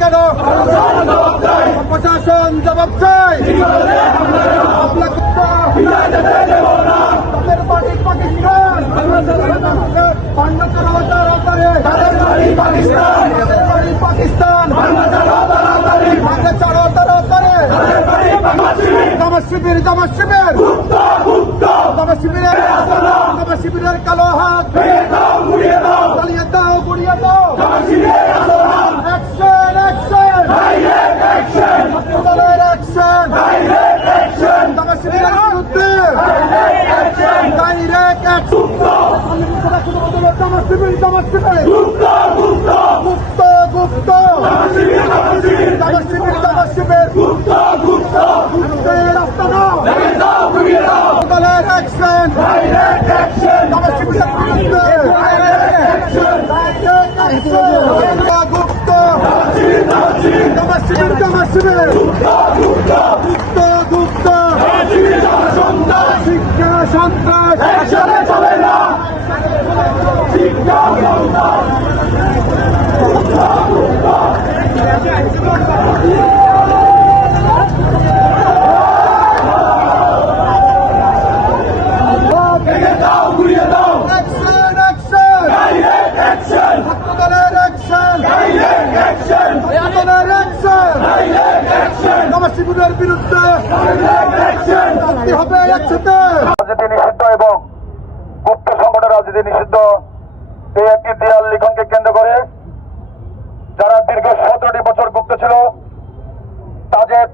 কেন? প্রশাসন জবাব চাই। তাদের বাড়ি পাকিস্তান, পাকিস্তান ছাড়ো তাড়াতাড়ি। জামাত শিবির, জামাত শিবির, জামাত শিবিরের, জামাত শিবিরের কালো হাত চালিয়ে দাও, গুড়িয়ে দাও। অ্যাকশন, অ্যাকশন, দলের অ্যাকশন, জামাত শিবিরের বিরুদ্ধে ডাইরেক্ট অ্যাকশন। জামাত শিবির, জামাত শিবির, গুপ্ত, গুপ্ত, জামাত শিবির, জামাত শিবির, রাস্তা দাও, দলের অ্যাকশন, জামাত শিবিরের বিরুদ্ধে গুপ্ত, জামাত শিবির, জামাত শিবির, গুপ্ত, গুপ্ত, শিক্ষা সন্ত্রাস চলে না। শিবিরের বিরুদ্ধে হবে একসাথে। রাজনীতি নিষিদ্ধ এবং গুপ্ত সংগঠনের রাজনীতি নিষিদ্ধ এই একটি দেয়াল লিখনকে কেন্দ্র করে যারা দীর্ঘ 17টি বছর গুপ্ত ছিল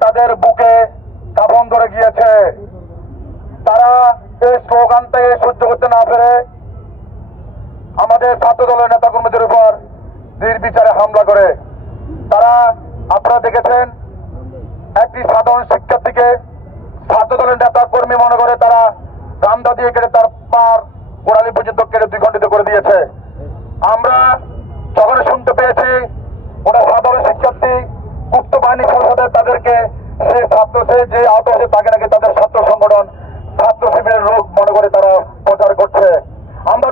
তাদের বুকে কাঁপন ধরে গিয়েছে। তারা এই স্লোগানটাকে সহ্য করতে না পেরে আমাদের ছাত্র দলের নেতাকর্মীদের উপর নির্বিচারে হামলা করে। তারা, আপনারা দেখেছেন, একটি সাধারণ শিক্ষার্থীকে ছাত্র দলের নেতা কর্মী মনে করে তারা গামদা দিয়ে কেটে তার পার গোড়ালি পর্যন্ত কেটে দ্বিখণ্ডিত করে দিয়েছে। আমরা যখন শুনতে পেয়েছি ওরা সাধারণ শিক্ষার্থী গুপ্ত বাহিনীর সাথে তাদেরকে সে যে আহত হয়েছে তাকে নাকি তাদের ছাত্র সংগঠন ছাত্র শিবিরের লোক মনে করে তারা প্রচার করছে। আমরা